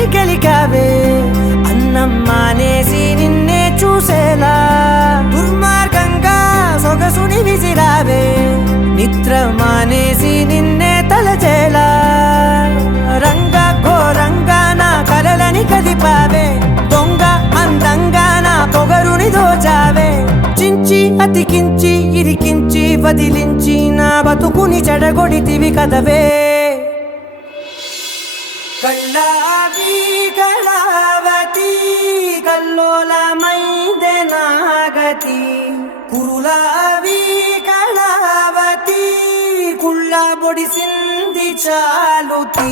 కలని కలిగావే అన్నం మానేసి నిన్నే చూసేలా దుర్మార్గంగా సొగసుని విసిరావే నిద్ర మానేసి నిన్నే తలచేలా రంగా ఘోరంగా నా కలలని కదిపావే దొంగ అందంగా నా పొగరుని దోచావే చించి అతికించి ఇరికించి వదిలించి నా బతుకుని చెడగొడితివి కదవే కళ్ళావి కళావతి కల్లోలమైందే నాగతి కురులావి కళావతి కుళ్ళ బొడిసింది చాలుతి